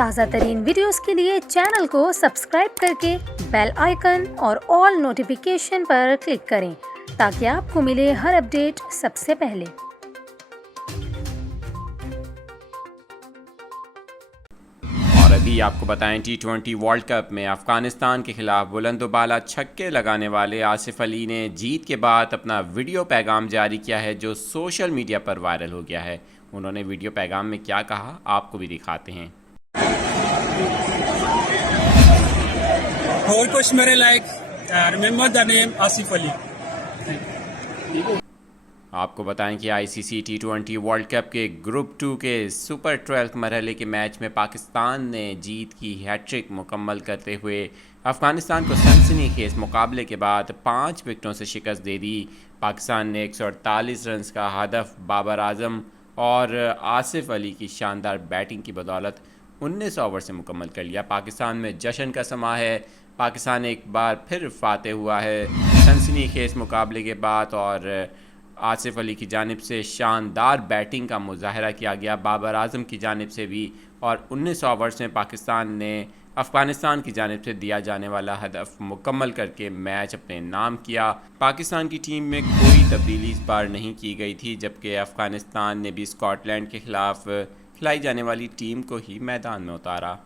ताज़ा तरीन वीडियोस के लिए चैनल को सब्सक्राइब करके बेल आइकन और ऑल नोटिफिकेशन पर क्लिक करें ताकि आपको मिले हर अपडेट सबसे पहले। और अभी आपको बताएं T20 वर्ल्ड कप में अफ़गानिस्तान के खिलाफ बुलंदोबाला छक्के लगाने वाले आसिफ अली ने जीत के बाद अपना वीडियो पैगाम जारी किया है जो सोशल मीडिया पर वायरल हो गया है। उन्होंने वीडियो पैगाम में क्या कहा आपको भी दिखाते हैं। Whole push मेरे like remember the name Asif Ali. आपको बताएं कि ICC T20 वर्ल्ड कप के ग्रुप 2 के सुपर 12 मरहले के मैच में पाकिस्तान ने जीत की हैट्रिक मुकम्मल करते हुए अफ़गानिस्तान को सनसनीखेज मुकाबले के बाद 5 विकेटों से शिकस्त दे दी। पाकिस्तान ने 148 रन का हदफ बाबर आजम और आसिफ अली की शानदार बैटिंग की बदौलत 19 ओवर से मुकम्मल कर लिया। पाकिस्तान में जश्न का समा है। पाकिस्तान एक बार फिर फाते हुआ है सनसनीखेज मुकाबले के बाद और आसिफ अली की जानिब से शानदार बैटिंग का मुजाहरा किया गया, बाबर आजम की जानिब से भी, और 19 ओवर्स में पाकिस्तान ने अफ़गानिस्तान की जानिब से दिया जाने वाला हदफ मुकम्मल करके मैच अपने नाम किया। पाकिस्तान की टीम में कोई तब्दीली इस बार नहीं की गई थी, जबकि अफ़गानिस्तान ने भी स्कॉटलैंड के ख़िलाफ़ खिलाई जाने वाली टीम को ही मैदान में उतारा।